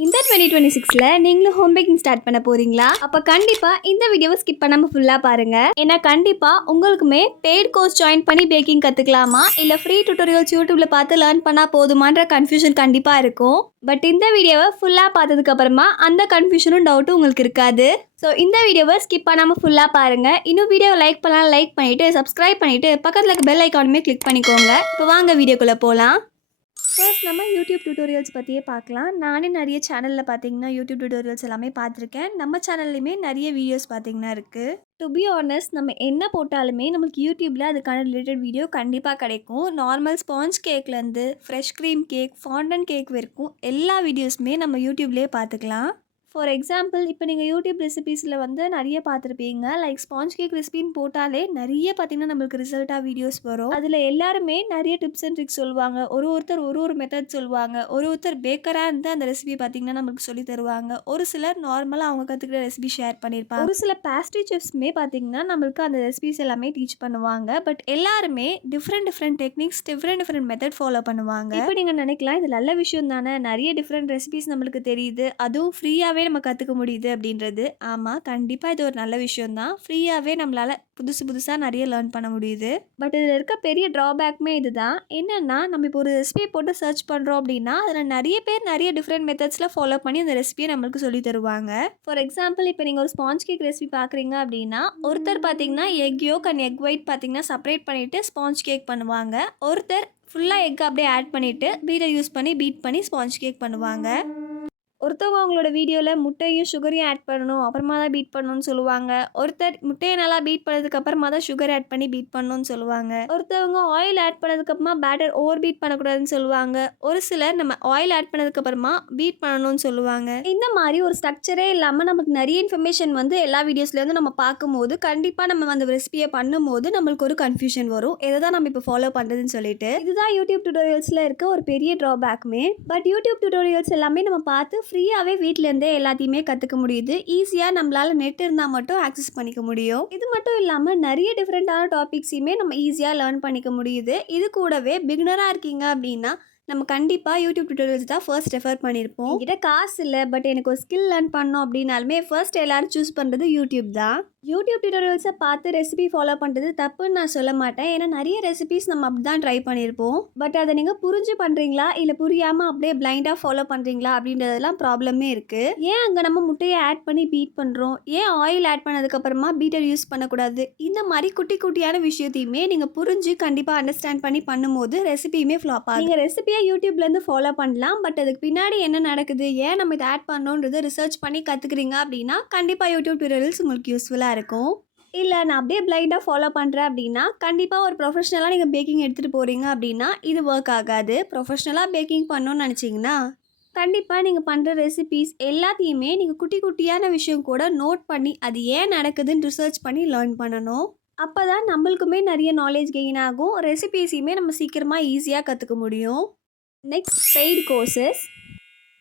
இந்த 2026ல நீங்களும் home baking start பண்ண போறீங்களா? அப்ப கண்டிப்பா இந்த வீடியோவை ஸ்கிப் பண்ணாம ஃபுல்லா பாருங்க. ஏன்னா கண்டிப்பா உங்களுக்குமே பெய்ட் கோர்ஸ் ஜாயின் பண்ணி பேக்கிங் கத்துக்கலாமா இல்ல ஃப்ரீ டியூட்டோரியல்ஸ் யூடியூப்ல பார்த்து லேர்ன் பண்ணா போதுமான்ற கன்ஃபியூஷன் கண்டிப்பா இருக்கும். பட் இந்த வீடியோவை ஃபுல்லா பார்த்ததுக்கு அப்புறமா அந்த கன்ஃபியூஷனும் டவுட்டும் உங்களுக்கு இருக்காது. ஸோ இந்த வீடியோவை ஸ்கிப் பண்ணாம ஃபுல்லா பாருங்க. இன்னும் வீடியோவை லைக் பண்ணலாம், லைக் பண்ணிட்டு சப்ஸ்கிரைப் பண்ணிட்டு பக்கத்துல இருக்க பெல் ஐக்கானுமே கிளிக் பண்ணிக்கோங்க. இப்போ வாங்க வீடியோக்குள்ள போலாம். ஃபர்ஸ்ட் நம்ம யூடியூப் டியூட்டோரியல்ஸ் பற்றியே பார்க்கலாம். நானே நிறைய சேனலில் பார்த்தீங்கன்னா யூடியூப் டியூட்டோரியல்ஸ் எல்லாமே பார்த்துருக்கேன். நம்ம சேனல்லையுமே நிறைய வீடியோஸ் பார்த்தீங்கன்னா இருக்குது. டு பி ஆனஸ்ட், நம்ம என்ன போட்டாலுமே நம்மளுக்கு யூடியூப்பில் அதுக்கான ரிலேட்டட் வீடியோ கண்டிப்பாக கிடைக்கும். நார்மல் ஸ்பாஞ்ச் கேக்லேருந்து fresh cream cake, fondant cake வரைக்கும் எல்லா வீடியோஸுமே நம்ம யூடியூப்லேயே பார்த்துக்கலாம். ஃபார் எக்ஸாம்பிள், இப்போ நீங்கள் யூடியூப் ரெசிபீஸில் வந்து நிறைய பார்த்துருப்பீங்க. லைக் ஸ்பாஞ்ச் கேக் ரெசிபின்னு போட்டாலே நிறைய பார்த்தீங்கன்னா நம்மளுக்கு ரிசல்ட்டாக வீடியோஸ் வரும். அதில் எல்லாருமே நிறைய டிப்ஸ் அண்ட் ட்ரிக்ஸ் சொல்லுவாங்க. ஒருத்தர் ஒரு மெத்தட் சொல்லுவாங்க. ஒருத்தர் பேக்கராக இருந்து அந்த ரெசிபி பார்த்தீங்கன்னா நம்மளுக்கு சொல்லி தருவாங்க. ஒரு சிலர் நார்மலாக அவங்க கற்றுக்கிற ரெசிபி ஷேர் பண்ணியிருப்பாங்க. ஒரு சில பேஸ்ட்ரி செஃப்ஸ்மே பார்த்தீங்கன்னா நம்மளுக்கு அந்த ரெசிபிஸ் எல்லாமே டீச் பண்ணுவாங்க. பட் எல்லாருமே different techniques, different method follow பண்ணுவாங்க. இப்போ நீங்கள் நினைக்கலாம், இது நல்ல விஷயம் தானே, நிறைய டிஃப்ரெண்ட் ரெசிபிஸ் நம்மளுக்கு தெரியுது, அதுவும் ஃப்ரீயாகவே நம்ம கற்றுக்க முடியுது அப்படின்றது. ஆமாம், கண்டிப்பாக இது ஒரு நல்ல விஷயம் தான். ஃப்ரீயாகவே நம்மளால் புதுசாக நிறைய லேர்ன் பண்ண முடியுது. பட் இதில் இருக்க பெரிய ட்ராபேக்குமே இதுதான். என்னென்னா, நம்ம இப்போ ஒரு ரெசிபியை போட்டு சர்ச் பண்ணுறோம் அப்படின்னா அதில் நிறைய பேர் நிறைய டிஃப்ரெண்ட் மெத்தட்ஸில் ஃபாலோ பண்ணி அந்த ரெசிபியை நம்மளுக்கு சொல்லி தருவாங்க. ஃபார் எக்ஸாம்பிள், இப்போ நீங்கள் ஒரு ஸ்பாஞ்ச் கேக் ரெசிபி பார்க்குறீங்க அப்படின்னா ஒருத்தர் பார்த்தீங்கன்னா egg yolk and egg white பார்த்தீங்கன்னா செப்பரேட் பண்ணிவிட்டு ஸ்பாஞ்ச் கேக் பண்ணுவாங்க. ஒருத்தர் ஃபுல்லாக எக் அப்படியே ஆட் பண்ணிவிட்டு பீட்டர் யூஸ் பண்ணி பீட் பண்ணி ஸ்பாஞ்ச் கேக் பண்ணுவாங்க. ஒருத்தவங்க அவங்களோட வீடியோவில் முட்டையும் சுகரையும் ஆட் பண்ணணும், அப்புறமா தான் பீட் பண்ணணும்னு சொல்லுவாங்க. ஒருத்தர் முட்டையை நல்லா பீட் பண்ணதுக்கு அப்புறமா தான் சுகர் ஆட் பண்ணி பீட் பண்ணணும்னு சொல்லுவாங்க. ஒருத்தவங்க ஆயில் ஆட் பண்ணதுக்கப்புறமா பேட்டர் ஓவர் பீட் பண்ணக்கூடாதுன்னு சொல்லுவாங்க. ஒரு சிலர் நம்ம ஆயில் ஆட் பண்ணதுக்கப்புறமா பீட் பண்ணணும்னு சொல்லுவாங்க. இந்த மாதிரி ஒரு ஸ்ட்ரக்சரே இல்லாமல் நமக்கு நிறைய இன்ஃபர்மேஷன் வந்து எல்லா வீடியோஸ்லேருந்து நம்ம பார்க்கும்போது கண்டிப்பாக நம்ம அந்த ரெசிபியை பண்ணும்போது நம்மளுக்கு ஒரு கன்ஃபியூஷன் வரும், எதை தான் நம்ம இப்போ ஃபாலோ பண்ணுறதுன்னு சொல்லிட்டு. இதுதான் யூடியூப் டியூட்டோரியல்ஸில் இருக்க ஒரு பெரிய ட்ராபேக்குமே. பட் யூடியூப் டியூட்டோரியல்ஸ் எல்லாமே நம்ம பார்த்து ஃப்ரீயாகவே வீட்டிலேருந்தே எல்லாத்தையுமே கற்றுக்க முடியுது. ஈஸியாக நம்மளால் நெட் இருந்தால் மட்டும் ஆக்சஸ் பண்ணிக்க முடியும். இது மட்டும் இல்லாமல் நிறைய டிஃப்ரெண்ட்டான டாபிக்ஸையுமே நம்ம ஈஸியாக லேர்ன் பண்ணிக்க முடியுது. இது கூடவே பிகினராக இருக்கீங்க அப்படின்னா நம்ம கண்டிப்பாக யூடியூப் டியூட்டோரியல்ஸ் தான் ஃபர்ஸ்ட் ரெஃபர் பண்ணியிருப்போம். என்கிட்ட காசு இல்லை, பட் எனக்கு ஒரு ஸ்கில் லேர்ன் பண்ணோம் அப்படின்னாலுமே ஃபர்ஸ்ட் எல்லோரும் சூஸ் பண்ணுறது யூடியூப் தான். யூடியூப் டியூட்டோரியல்ஸை பார்த்து ரெசிபி ஃபாலோ பண்ணுறது தப்புன்னு நான் சொல்ல மாட்டேன். ஏன்னா நிறைய ரெசிபிஸ் நம்ம அப்படி தான் ட்ரை பண்ணியிருப்போம். பட் அதை நீங்கள் புரிஞ்சு பண்ணுறீங்களா இல்லை புரியாமல் அப்படியே பிளைண்டாக ஃபாலோ பண்ணுறீங்களா அப்படின்றதெல்லாம் ப்ராப்ளமே இருக்குது. ஏன் அங்கே நம்ம முட்டையை ஆட் பண்ணி பீட் பண்ணுறோம், ஏன் ஆயில் ஆட் பண்ணதுக்கப்புறமா பீட்டர் யூஸ் பண்ணக்கூடாது, இந்த மாதிரி குட்டியான விஷயத்தையுமே நீங்கள் புரிஞ்சு கண்டிப்பாக அண்டர்ஸ்டாண்ட் பண்ணி பண்ணும்போது ரெசிபியுமே ஃப்ளாப் ஆகும். நீங்கள் ரெசிபியை யூடியூப்லேருந்து ஃபாலோ பண்ணலாம், பட் அதுக்கு பின்னாடி என்ன நடக்குது, ஏன் நம்ம இதை ஆட் பண்ணோன்றது ரிசர்ச் பண்ணி கற்றுக்குறீங்க அப்படின்னா கண்டிப்பாக யூடியூப் டியூட்டோரியல்ஸ் உங்களுக்கு யூஸ்ஃபுல்லாக இருக்கும். இல்லை நான் அப்படியே பிளைண்டாக ஃபாலோ பண்ணுறேன் அப்படின்னா கண்டிப்பாக ஒரு ப்ரொஃபஷ்னலாக நீங்கள் பேக்கிங் எடுத்துகிட்டு போகிறீங்க அப்படின்னா இது ஒர்க் ஆகாது. ப்ரொஃபஷ்னலாக பேக்கிங் பண்ணணும்னு நினச்சிங்கன்னா கண்டிப்பாக நீங்கள் பண்ணுற ரெசிபீஸ் எல்லாத்தையுமே நீங்கள் குட்டியான விஷயம் கூட நோட் பண்ணி அது ஏன் நடக்குதுன்னு ரிசர்ச் பண்ணி லேர்ன் பண்ணணும். அப்போ தான் நம்மளுக்குமே நிறைய நாலேஜ் கெயின் ஆகும். ரெசிபீஸையுமே நம்ம சீக்கிரமாக ஈஸியாக கற்றுக்க முடியும். Next, paid courses.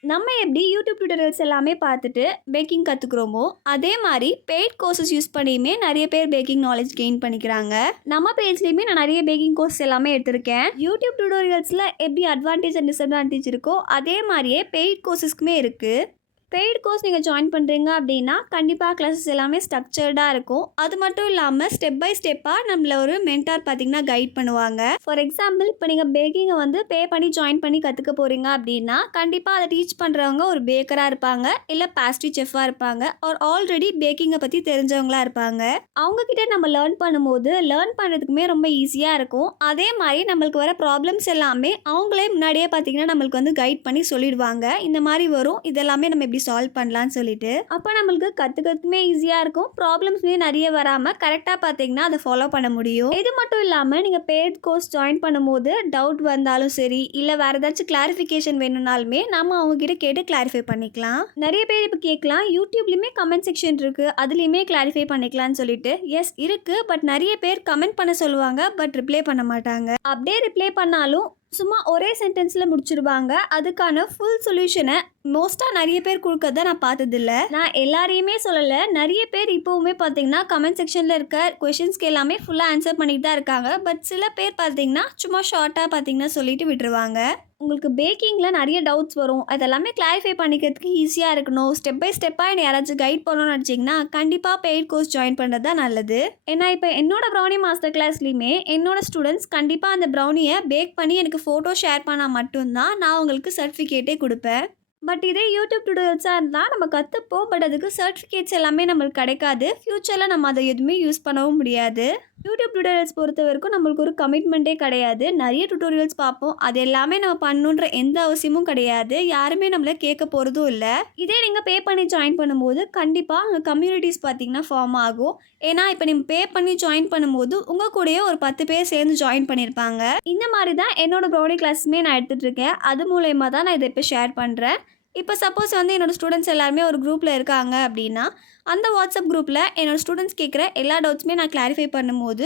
நம்ம எப்படி யூடியூப் டியூட்டோரியல்ஸ் எல்லாமே பார்த்துட்டு பேக்கிங் கற்றுக்குறோமோ அதே மாதிரி பெய்ட் கோர்சஸ் யூஸ் பண்ணியுமே நிறைய பேர் பேக்கிங் நாலேஜ் கெயின் பண்ணிக்கிறாங்க. நம்ம பேஜ்லேயுமே நான் நிறைய பேக்கிங் கோர்ஸ் எல்லாமே எடுத்திருக்கேன். யூடியூப் டியூட்டோரியல்ஸில் எப்படி அட்வான்டேஜ் அண்ட் டிஸ்அட்வான்டேஜ் இருக்கோ அதே மாதிரியே பெய்ட் கோர்சஸ்க்குமே இருக்குது. பெய்ட் கோர்ஸ் நீங்கள் ஜாயின் பண்ணுறீங்க அப்படின்னா கண்டிப்பாக கிளாஸஸ் எல்லாமே ஸ்ட்ரக்சர்டாக இருக்கும். அது மட்டும் இல்லாமல் ஸ்டெப் பை ஸ்டெப்பாக நம்மள ஒரு மென்டார் பார்த்தீங்கன்னா கைட் பண்ணுவாங்க. ஃபார் எக்ஸாம்பிள், இப்போ நீங்கள் பேக்கிங்கை வந்து பே பண்ணி ஜாயின் பண்ணி கற்றுக்க போகிறீங்க அப்படின்னா கண்டிப்பாக அதை டீச் பண்ணுறவங்க ஒரு பேக்கராக இருப்பாங்க, இல்லை பேஸ்ட்ரி செஃப்பாக இருப்பாங்க, ஒரு ஆல்ரெடி பேக்கிங்கை பற்றி தெரிஞ்சவங்களாக இருப்பாங்க. அவங்கக்கிட்ட நம்ம லேர்ன் பண்ணும்போது லேர்ன் பண்ணுறதுக்குமே ரொம்ப ஈஸியாக இருக்கும். அதே மாதிரி நம்மளுக்கு வர ப்ராப்ளம்ஸ் எல்லாமே அவங்களே முன்னாடியே பார்த்தீங்கன்னா நம்மளுக்கு வந்து கைட் பண்ணி சொல்லிடுவாங்க. இந்த மாதிரி வரும், இதெல்லாமே நம்ம எப்படி சால்வ் பண்ணலான்னு சொல்லிட்டு. அப்போ நம்மளுக்கு கற்றுக்கிறதுக்குமே ஈஸியாக இருக்கும். ப்ராப்ளம்ஸ்மே நிறைய வராமல் கரெக்டாக பார்த்தீங்கன்னா அதை ஃபாலோ பண்ண முடியும். இது மட்டும் இல்லாமல் நீங்கள் பெய்ட் கோர்ஸ் ஜாயின் பண்ணும்போது டவுட் வந்தாலும் சரி, இல்லை வேறு ஏதாச்சும் கிளாரிஃபிகேஷன் வேணும்னாலுமே நம்ம அவங்ககிட்ட கேட்டு கிளாரிஃபை பண்ணிக்கலாம். நிறைய பேர் இப்போ கேட்கலாம், யூடியூப்லேயுமே கமெண்ட் செக்ஷன் இருக்குது, அதுலேயுமே கிளாரிஃபை பண்ணிக்கலாம்னு சொல்லிட்டு. எஸ் இருக்குது, பட் நிறைய பேர் கமெண்ட் பண்ண சொல்லுவாங்க, பட் ரிப்ளை பண்ண மாட்டாங்க. அப்படியே ரிப்ளை பண்ணாலும் சும்மா ஒரே சென்டென்ஸில் முடிச்சிடுவாங்க. அதுக்கான ஃபுல் சொல்யூஷனை மோஸ்ட்டாக நிறைய பேர் கொடுக்கறத நான் பார்த்ததில்ல. நான் எல்லாரையுமே சொல்லலை, நிறைய பேர் இப்போவுமே பார்த்தீங்கன்னா கமெண்ட் செக்ஷனில் இருக்க கொஷின்ஸ்க்கு எல்லாமே ஃபுல்லாக ஆன்சர் பண்ணிட்டு தான் இருக்காங்க. பட் சில பேர் பார்த்தீங்கன்னா சும்மா ஷார்ட்டாக பார்த்தீங்கன்னா சொல்லிட்டு விட்டுருவாங்க. உங்களுக்கு பேக்கிங்கில் நிறைய டவுட்ஸ் வரும், அதெல்லாமே கிளாரிஃபை பண்ணிக்கிறதுக்கு ஈஸியாக இருக்கணும், ஸ்டெப் பை ஸ்டெப்பாக என்னை யாராச்சும் கைட் பண்ணணும்னு நினச்சிங்கன்னா கண்டிப்பாக பெய்ட் கோர்ஸ் ஜாயின் பண்ணுறது தான் நல்லது. ஏன்னா இப்போ என்னோட ப்ரௌனி மாஸ்டர் கிளாஸ்லையுமே என்னோட ஸ்டூடெண்ட்ஸ் கண்டிப்பாக அந்த ப்ரௌனியை பேக் பண்ணி எனக்கு ஃபோட்டோ ஷேர் பண்ணால் மட்டும்தான் நான் உங்களுக்கு சர்டிஃபிகேட்டே கொடுப்பேன். பட் இதே யூடியூப் டியூட்டோரியல்ஸாக இருந்தால் நம்ம கற்றுப்போம், பட் அதுக்கு சர்டிஃபிகேட்ஸ் எல்லாமே நம்மளுக்கு கிடைக்காது, ஃப்யூச்சரில் நம்ம அதை எதுவுமே யூஸ் பண்ணவும் முடியாது. யூடியூப் டியூட்டோரியல்ஸ் பொறுத்த வரைக்கும் நம்மளுக்கு ஒரு கமிட்மெண்ட்டே கிடையாது, நிறைய டியூட்டோரியல்ஸ் பார்ப்போம், அது எல்லாமே நம்ம பண்ணணுன்ற எந்த அவசியமும் கிடையாது, யாருமே நம்மளை கேட்க போகிறதும் இல்லை. இதே நீங்கள் பே பண்ணி ஜாயின் பண்ணும்போது கண்டிப்பாக அங்கே கம்யூனிட்டிஸ் பார்த்திங்கன்னா ஃபார்ம் ஆகும். ஏன்னா இப்போ நீங்கள் பே பண்ணி ஜாயின் பண்ணும்போது உங்கள் கூடயே ஒரு 10 பேர் சேர்ந்து ஜாயின் பண்ணியிருப்பாங்க. இந்த மாதிரி தான் என்னோட ப்ரௌனி கிளாஸுமே நான் எடுத்துகிட்டு இருக்கேன், அது மூலயமா தான் நான் இதை இப்போ ஷேர் பண்ணுறேன். இப்போ சப்போஸ் என்னோடய ஸ்டூடெண்ட்ஸ் எல்லாருமே ஒரு குரூப்பில் இருக்காங்க அப்படின்னா அந்த வாட்ஸ்அப் குரூப்பில் என்னோடய ஸ்டூடெண்ட்ஸ் கேட்குற எல்லா டவுட்ஸுமே நான் கிளாரிஃபை பண்ணும்போது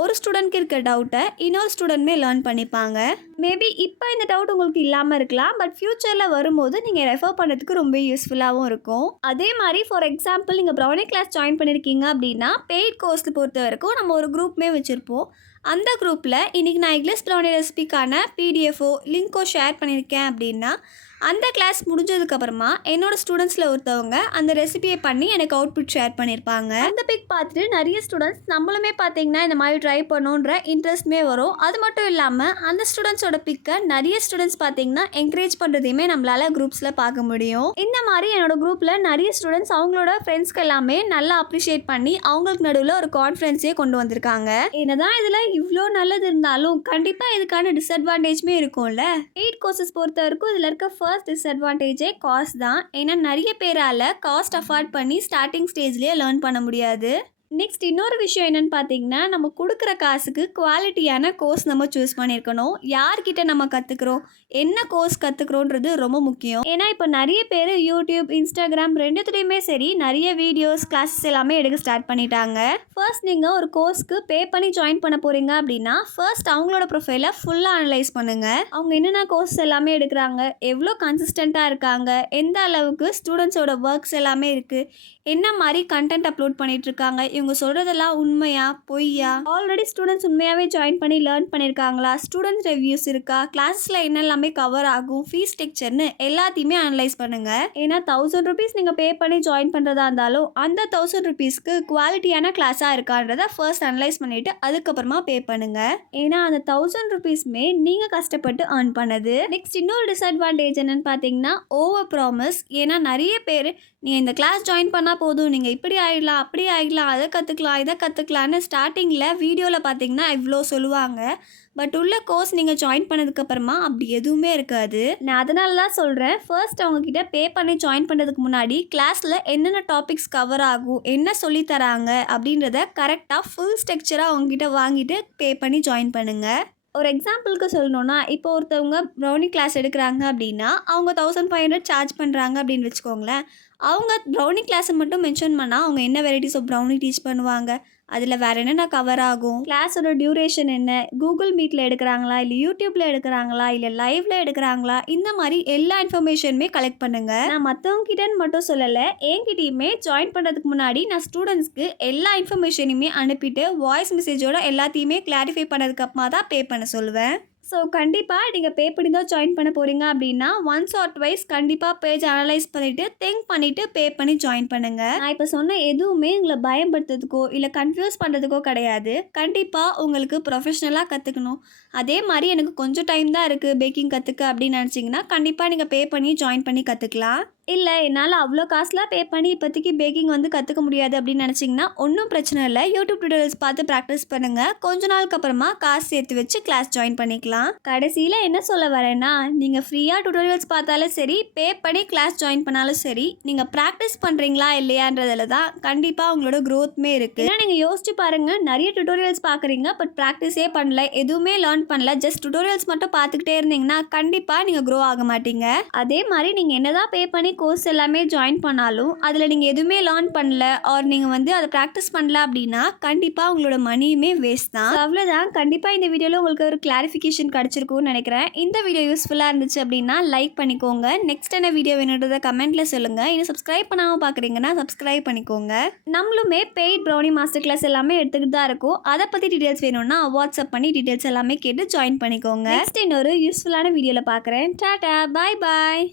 ஒரு ஸ்டூடெண்ட்க்கு இருக்க டவுட்டை இன்னொரு ஸ்டூடெண்ட்மே லேர்ன் பண்ணிப்பாங்க. மேபி இப்போ இந்த டவுட் உங்களுக்கு இல்லாமல் இருக்கலாம், பட் ஃப்யூச்சரில் வரும்போது நீங்கள் ரெஃபர் பண்ணுறதுக்கு ரொம்ப யூஸ்ஃபுல்லாகவும் இருக்கும். அதே மாதிரி ஃபார் எக்ஸாம்பிள் நீங்கள் ப்ரௌனி கிளாஸ் ஜாயின் பண்ணியிருக்கீங்க அப்படின்னா பெய்ட் கோர்ஸ் பொறுத்த வரைக்கும் நம்ம ஒரு குரூப்மே வச்சுருப்போம். அந்த குரூப்பில் இன்றைக்கி நான் எக்லெஸ் ப்ரௌனி ரெசிபிக்கான பிடிஎஃபோ லிங்க்கோ ஷேர் பண்ணியிருக்கேன் அப்படின்னா அந்த கிளாஸ் முடிஞ்சதுக்கப்புறமா என்னோடய ஸ்டூடெண்ட்ஸில் ஒருத்தவங்க அந்த ரெசிபியை பண்ணி எனக்கு அவுட்புட் ஷேர் பண்ணியிருப்பாங்க. அந்த பிக் பார்த்துட்டு நிறைய ஸ்டூடெண்ட்ஸ் நம்மளுமே பார்த்தீங்கன்னா இந்த மாதிரி ட்ரை பண்ணுன்ற இன்ட்ரெஸ்ட்மே வரும். அது மட்டும் இல்லாமல் அந்த ஸ்டூடெண்ட்ஸோட பிக்கை நிறைய ஸ்டூடெண்ட்ஸ் பார்த்தீங்கன்னா என்கரேஜ் பண்ணுறதையுமே நம்மளால் குரூப்ஸில் பார்க்க முடியும். இந்த மாதிரி என்னோடய குரூப்பில் நிறைய ஸ்டூடெண்ட்ஸ் அவங்களோட ஃப்ரெண்ட்ஸ்க்கு எல்லாமே நல்லா அப்ரிஷியேட் பண்ணி அவங்களுக்கு நடுவில் ஒரு கான்ஃபிடன்ஸே கொண்டு வந்திருக்காங்க. என்னதான் இதில் இவ்வளோ நல்லது இருந்தாலும் கண்டிப்பாக இதுக்கான டிஸ்அட்வான்டேஜ்மே இருக்கும்ல. பெய்ட் கோர்சஸ் பொறுத்த வரைக்கும் இதில் இருக்க ஃபர்ஸ்ட் டிஸ்அட்வான்டேஜே காஸ்ட் தான். ஏன்னா நிறைய பேரால் காஸ்ட் அஃபோர்ட் பண்ணி ஸ்டார்டிங் ஸ்டேஜ்லேயே லேர்ன் பண்ண முடியாது. நெக்ஸ்ட் இன்னொரு விஷயம் என்னென்னு பார்த்தீங்கன்னா நம்ம கொடுக்குற காசுக்கு குவாலிட்டியான கோர்ஸ் நம்ம சூஸ் பண்ணியிருக்கணும். யார்கிட்ட நம்ம கற்றுக்குறோம், என்ன கோர்ஸ் கற்றுக்குறோன்றது ரொம்ப முக்கியம். ஏன்னா இப்போ நிறைய பேர் யூடியூப் இன்ஸ்டாகிராம் ரெண்டுத்துலேயுமே சரி நிறைய வீடியோஸ் கிளாஸஸ் எல்லாமே எடுக்க ஸ்டார்ட் பண்ணிட்டாங்க. ஃபர்ஸ்ட் நீங்கள் ஒரு கோர்ஸ்க்கு பே பண்ணி ஜாயின் பண்ண போகிறீங்க அப்படின்னா ஃபர்ஸ்ட் அவங்களோட ப்ரொஃபைலை ஃபுல்லாக அனலைஸ் பண்ணுங்கள். அவங்க என்னென்ன கோர்ஸ் எல்லாமே எடுக்கிறாங்க, எவ்வளோ கன்சிஸ்டண்ட்டாக இருக்காங்க, எந்த அளவுக்கு ஸ்டூடெண்ட்ஸோட ஒர்க்ஸ் எல்லாமே இருக்குது, என்ன மாதிரி கண்டென்ட் அப்லோட் பண்ணிகிட்ருக்காங்க, இவங்க சொல்கிறதெல்லாம் உண்மையா பொய்யா, ஆல்ரெடி ஸ்டூடெண்ட்ஸ் உண்மையாகவே ஜாயின் பண்ணி லேர்ன் பண்ணியிருக்காங்களா, ஸ்டூடெண்ட்ஸ் ரிவ்யூஸ் இருக்கா, கிளாஸில் என்னெல்லாமே கவர் ஆகும், ஃபீஸ் ஸ்ட்ரக்சர்னு எல்லாத்தையுமே அனலைஸ் பண்ணுங்கள். ஏன்னா 1000 rupees நீங்கள் பே பண்ணி ஜாயின் பண்ணுறதா இருந்தாலும் அந்த 1000 rupeesக்கு குவாலிட்டியான கிளாஸாக இருக்கான்றதை ஃபர்ஸ்ட் அனலைஸ் பண்ணிவிட்டு அதுக்கப்புறமா பே பண்ணுங்கள். ஏன்னா அந்த 1000 rupeesமே நீங்கள் கஷ்டப்பட்டு ஏர்ன் பண்ணது. நெக்ஸ்ட் இன்னொரு டிஸ்அட்வான்டேஜ் என்னென்னு பார்த்தீங்கன்னா ஓவர் ப்ராமிஸ். ஏன்னா நிறைய பேர் நீங்கள் இந்த கிளாஸ் ஜாயின் பண்ணால் போதும், நீங்கள் இப்படி ஆகிடலாம் அப்படி ஆகிடலாம், அதை கற்றுக்கலாம் இதை கற்றுக்கலான்னு ஸ்டார்டிங்கில் வீடியோவில் பார்த்தீங்கன்னா இவ்வளோ சொல்லுவாங்க. பட் உள்ள கோர்ஸ் நீங்கள் ஜாயின் பண்ணதுக்கப்புறமா அப்படி எதுவுமே இருக்காது. நான் அதனால தான் சொல்கிறேன், ஃபர்ஸ்ட் அவங்கக்கிட்ட பே பண்ணி ஜாயின் பண்ணுறதுக்கு முன்னாடி கிளாஸில் என்னென்ன டாபிக்ஸ் கவர் ஆகும், என்ன சொல்லித்தராங்க அப்படின்றத கரெக்டாக ஃபுல் ஸ்ட்ரக்சராக அவங்ககிட்ட வாங்கிட்டு பே பண்ணி ஜாயின் பண்ணுங்கள். ஒரு எக்ஸாம்பிளுக்கு சொல்லணுன்னா இப்போ ஒருத்தவங்க ப்ரௌனி கிளாஸ் எடுக்கிறாங்க அப்படின்னா அவங்க 1500 சார்ஜ் பண்ணுறாங்க அப்படின்னு வச்சுக்கோங்களேன். அவங்க ப்ரௌனி கிளாஸை மட்டும் மென்ஷன் பண்ணால் அவங்க என்ன வெரைட்டிஸ் ஆஃப் ப்ரௌனி டீச் பண்ணுவாங்க, அதில் வேறு என்னென்ன கவர் ஆகும், கிளாஸோட டியூரேஷன் என்ன, கூகுள் மீட்டில் எடுக்கிறாங்களா இல்லை யூடியூப்பில் எடுக்கிறாங்களா இல்லை லைவ்ல எடுக்கிறாங்களா, இந்த மாதிரி எல்லா இன்ஃபர்மேஷனுமே கலெக்ட் பண்ணுங்கள். நான் மற்றவங்க கிட்டேன்னு மட்டும் சொல்லலை, என்கிட்டயுமே ஜாயின் பண்ணுறதுக்கு முன்னாடி நான் ஸ்டூடெண்ட்ஸ்க்கு எல்லா இன்ஃபர்மேஷனையுமே அனுப்பிட்டு வாய்ஸ் மெசேஜோட எல்லாத்தையுமே கிளாரிஃபை பண்ணதுக்கப்புறமா தான் பே பண்ண சொல்லுவேன். ஸோ கண்டிப்பாக நீங்கள் பே பண்ணி தான் ஜாயின் பண்ண போகிறீங்க அப்படின்னா ஒன்ஸ் ஆர் ட்வைஸ் கண்டிப்பாக பேஜ் அனலைஸ் பண்ணிவிட்டு திங்க் பண்ணிவிட்டு பே பண்ணி ஜாயின் பண்ணுங்கள். நான் இப்போ சொன்ன எதுவுமே உங்களை பயன்படுத்துறதுக்கோ இல்லை கன்ஃபியூஸ் பண்ணுறதுக்கோ கிடையாது. கண்டிப்பாக உங்களுக்கு ப்ரொஃபஷ்னலாக கற்றுக்கணும். அதே மாதிரி எனக்கு கொஞ்சம் டைம் தான் இருக்குது பேக்கிங் கற்றுக்க அப்படின்னு நினச்சிங்கன்னா கண்டிப்பாக நீங்கள் பே பண்ணி ஜாயின் பண்ணி கற்றுக்கலாம். இல்லை என்னால் அவ்வளோ காசுலாம் பே பண்ணி இப்போதைக்கு பேக்கிங் கற்றுக்க முடியாது அப்படின்னு நினச்சிங்கன்னா ஒன்றும் பிரச்சனை இல்லை. யூடியூப் டியூட்டோரியல்ஸ் பார்த்து ப்ராக்டிஸ் பண்ணுங்கள். கொஞ்ச நாளுக்கு அப்புறமா காசு சேர்த்து வச்சு கிளாஸ் ஜாயின் பண்ணிக்கலாம். கடைசியில் என்ன சொல்ல வரேன்னா நீங்கள் ஃப்ரீயாக டியூட்டோரியல்ஸ் பார்த்தாலும் சரி பே பண்ணி கிளாஸ் ஜாயின் பண்ணாலும் சரி நீங்கள் ப்ராக்டிஸ் பண்ணுறீங்களா இல்லையான்றதில் தான் கண்டிப்பாக உங்களோட க்ரோத்மே இருக்குது. ஏன்னா நீங்கள் யோசிச்சு பாருங்கள், நிறைய டியூட்டோரியல்ஸ் பார்க்குறீங்க பட் ப்ராக்டிஸே பண்ணல, எதுவுமே லேர்ன் பண்ணல, ஜஸ்ட் டியூட்டோரியல்ஸ் மட்டும் பார்த்துக்கிட்டே இருந்தீங்கன்னா கண்டிப்பாக நீங்கள் க்ரோ ஆக மாட்டீங்க. அதே மாதிரி நீங்கள் என்னதான் பே பண்ணி கோர்ஸ் எல்லாமே ஜாயின் பண்ணாலும் அதில் நீங்கள் எதுவுமே லேர்ன் பண்ணல ஆர் நீங்கள் வந்து அதை ப்ராக்டிஸ் பண்ணல அப்படின்னா கண்டிப்பாக உங்களோட மணியுமே வேஸ்ட் தான். அவ்வளோதான். கண்டிப்பாக இந்த வீடியோவில் உங்களுக்கு ஒரு கிளாரிஃபிகேஷன் கிடச்சிருக்கும்னு நினைக்கிறேன். இந்த வீடியோ யூஸ்ஃபுல்லாக இருந்துச்சு அப்படின்னா லைக் பண்ணிக்கோங்க. நெக்ஸ்ட் என்ன வீடியோ வேணுன்றதை கமெண்ட்டில் சொல்லுங்கள். இன்னும் சப்ஸ்கிரைப் பண்ணாமல் பார்க்குறீங்கன்னா சப்ஸ்கிரைப் பண்ணிக்கோங்க. நம்மளுமே பெய்ட் ப்ரௌனி மாஸ்டர் கிளாஸ் எல்லாமே எடுத்துக்கிட்டு தான் இருக்கும். அதை பற்றி டீட்டெயில்ஸ் வேணும்னா வாட்ஸ்அப் பண்ணி டீட்டெயில்ஸ் எல்லாமே கேட்டு ஜாயின் பண்ணிக்கோங்க. நெக்ஸ்ட் இன்னொரு யூஸ்ஃபுல்லான வீடியோவில் பார்க்குறேன். டாடா, பாய் பாய்.